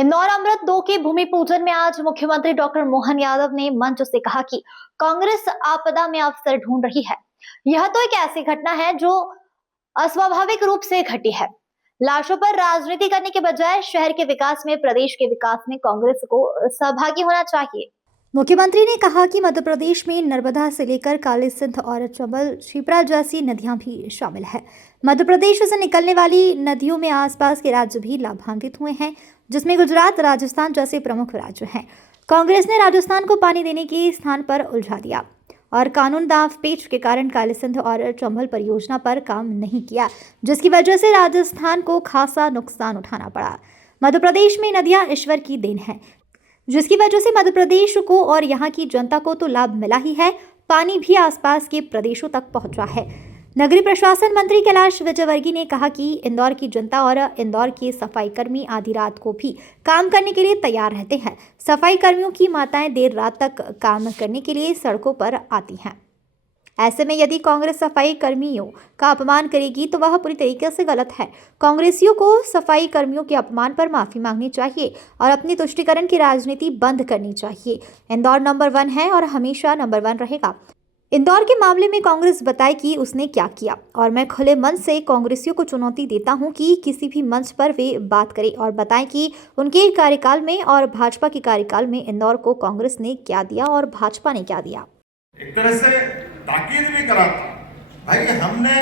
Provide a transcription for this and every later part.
इंदौर अमृत 2 के भूमि पूजन में आज मुख्यमंत्री डॉक्टर मोहन यादव ने मंच से कहा कि कांग्रेस आपदा में अवसर ढूंढ रही है। यह तो एक ऐसी घटना है जो अस्वाभाविक रूप से घटी है। लाशों पर राजनीति करने के बजाय शहर के विकास में, प्रदेश के विकास में कांग्रेस को सहभागी होना चाहिए। मुख्यमंत्री ने कहा कि मध्य प्रदेश में नर्मदा से लेकर काली सिंध और चंबल, शिप्रा जैसी नदियां भी शामिल है। मध्य प्रदेश से निकलने वाली नदियों में आसपास के राज्य भी लाभान्वित हुए हैं, जिसमें गुजरात, राजस्थान जैसे प्रमुख राज्य हैं। कांग्रेस ने राजस्थान को पानी देने के स्थान पर उलझा दिया और कानून दांव पेच के कारण काली सिंध और चंबल परियोजना पर काम नहीं किया, जिसकी वजह से राजस्थान को खासा नुकसान उठाना पड़ा। मध्य प्रदेश में नदियां ईश्वर की देन है, जिसकी वजह से मध्य प्रदेश को और यहाँ की जनता को तो लाभ मिला ही है, पानी भी आसपास के प्रदेशों तक पहुंचा है। नगरीय प्रशासन मंत्री कैलाश विजयवर्गीय ने कहा कि इंदौर की जनता और इंदौर के सफाई कर्मी आधी रात को भी काम करने के लिए तैयार रहते हैं। सफाई कर्मियों की माताएं देर रात तक काम करने के लिए सड़कों पर आती हैं। ऐसे में यदि कांग्रेस सफाई कर्मियों का अपमान करेगी तो वह पूरी तरीके से गलत है। कांग्रेसियों को सफाई कर्मियों के अपमान पर माफी मांगनी चाहिए और अपनी तुष्टीकरण की राजनीति बंद करनी चाहिए। इंदौर नंबर 1 है और हमेशा नंबर 1 रहेगा। इंदौर के मामले में कांग्रेस बताए कि उसने क्या किया, और मैं खुले मन से कांग्रेसियों को चुनौती देता हूं कि किसी भी मंच पर वे बात करें और बताएं कि उनके कार्यकाल में और भाजपा के कार्यकाल में इंदौर को कांग्रेस ने क्या दिया और भाजपा ने क्या दिया। एक तरह से ताकीद भी करा था, भाई हमने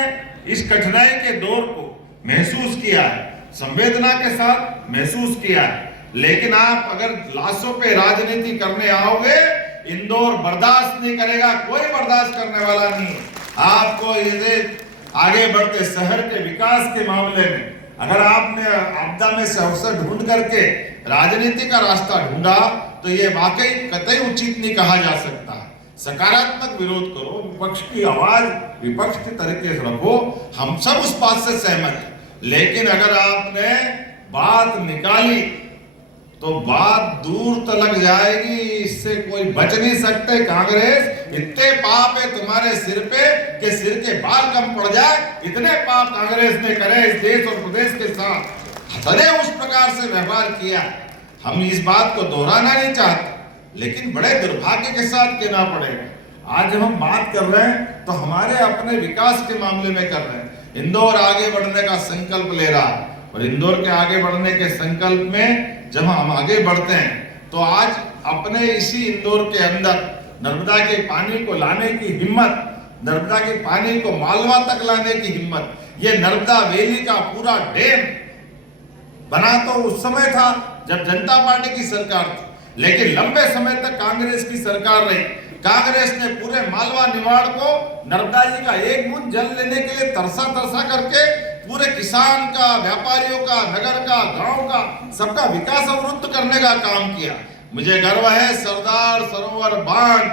इस कठिनाई के दौर को महसूस किया है, संवेदना के साथ महसूस किया है, लेकिन आप अगर लाशों पे राजनीति करने आओगे, इंदौर बर्दाश्त नहीं करेगा, कोई बर्दाश्त करने वाला नहीं है। आपको ये आगे बढ़ते शहर के विकास के मामले में अगर आपने आपदा में से अवसर ढूंढ करके राजनीति का रास्ता ढूंढा तो ये वाकई कतई उचित नहीं कहा जा सकता। सकारात्मक विरोध करो, विपक्ष की आवाज विपक्ष के तरीके से रखो, हम सब उस बात से सहमत हैं, लेकिन अगर आपने बात निकाली तो बात दूर तक जाएगी, इससे कोई बच नहीं सकते। कांग्रेस इतने पाप है तुम्हारे सिर पे कि सिर के बाल कम पड़ जाए, इतने पाप कांग्रेस ने करे इस देश और प्रदेश के साथ। सदैव उस प्रकार से व्यवहार किया। हम इस बात को दोहराना नहीं चाहते, लेकिन बड़े दुर्भाग्य के साथ कहना पड़ेगा। आज जब हम बात कर रहे हैं तो हमारे अपने विकास के मामले में कर रहे हैं। इंदौर आगे बढ़ने का संकल्प ले रहा है और इंदौर के आगे बढ़ने के संकल्प में जब हम आगे बढ़ते हैं तो आज अपने इसी इंदौर के अंदर नर्मदा के पानी को लाने की हिम्मत, नर्मदा के पानी को मालवा तक लाने की हिम्मत, ये नर्मदा वैली का पूरा डैम बना तो उस समय था जब जनता पार्टी की सरकार थी, लेकिन लंबे समय तक कांग्रेस की सरकार रही। कांग्रेस ने पूरे मालवा निवाड़ को नर्मदा जी का एक बूंद जल लेने के लिए तरसा करके पूरे किसान का, व्यापारियों का, नगर का, गांव का, सबका विकास अवरुद्ध करने का काम किया। मुझे गर्व है सरदार सरोवर बांध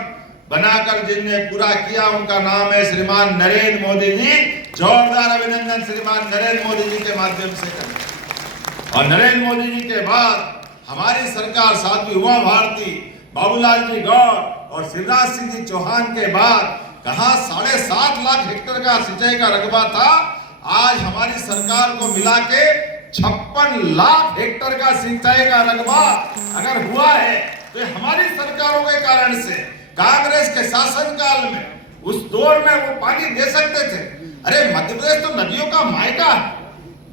बनाकर जिनने पूरा किया उनका नाम है श्रीमान नरेंद्र मोदी जी। जोरदार अभिनंदन श्रीमान नरेंद्र मोदी जी के माध्यम से करें। और नरेंद्र मोदी जी के बाद हमारी सरकार साध्वी उमा भारती, बाबूलाल जी गौर और शिवराज सिंह जी चौहान के बाद कहा 7.5 लाख हेक्टेयर का सिंचाई का रकबा था, आज हमारी सरकार को मिला के 56 लाख हेक्टेयर का सिंचाई का रकबा अगर हुआ है तो हमारी सरकारों के कारण से। कांग्रेस के शासनकाल में उस दौर में वो पानी दे सकते थे। अरे मध्य प्रदेश तो नदियों का मायका है,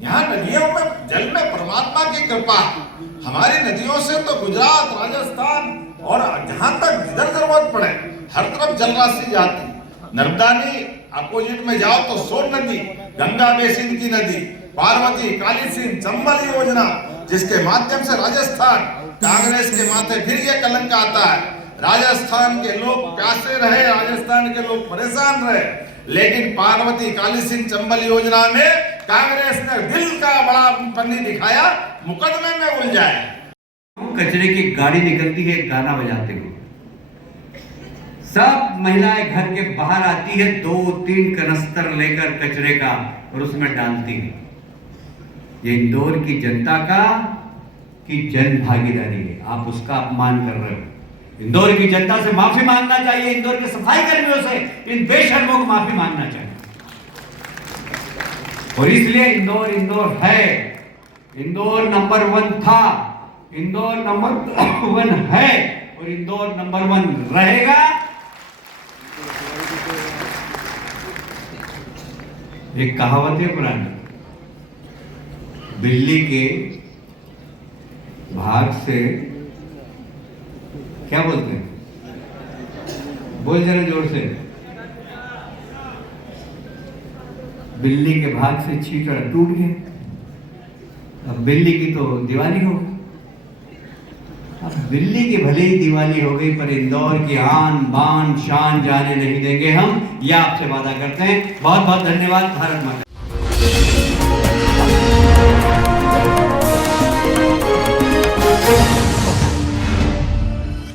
यहाँ नदियों में जल में परमात्मा की कृपा है। हमारी नदियों से तो गुजरात, राजस्थान और जहां तक जिधर जरूरत पड़े हर तरफ जल राशि जाती। नर्मदानी अपोजिट में जाओ तो सोन नदी, गंगा बेसिन की नदी, पार्वती, काली सिंध, चंबल योजना, जिसके माध्यम से राजस्थान, कांग्रेस के माथे फिर ये कलंक आता है। राजस्थान के लोग प्यासे रहे, राजस्थान के लोग परेशान रहे, लेकिन पार्वती, काली सिंध, चंबल योजना में कांग्रेस ने दिल का बड़ा पन्नी दिखाया, मुकदमे में उलझाया। कचरे की गाड़ी निकलती है गाना बजाते हुए, सब महिलाएं घर के बाहर आती है 2-3 कनस्तर लेकर कचरे का और उसमें डालती है। ये इंदौर की जनता का की जन भागीदारी है, आप उसका अपमान कर रहे हो। इंदौर की जनता से माफी मांगना चाहिए, इंदौर के सफाई कर्मियों से, इन बेशर्मों को माफी मांगना चाहिए। और इसलिए इंदौर है, इंदौर नंबर 1 था, इंदौर नंबर 1 है और इंदौर नंबर 1 रहेगा। एक कहावत है पुरानी, बिल्ली के भाग से क्या बोलते हैं, बोल जरा जोर से, बिल्ली के भाग से चींटा टूट गया। अब बिल्ली की तो दिवाली हो गई। अब बिल्ली की भले ही दिवाली हो गई, पर इंदौर की आन बान शान जाने नहीं देंगे हम, यह आपसे वादा करते हैं। बहुत बहुत धन्यवाद। भारत माता।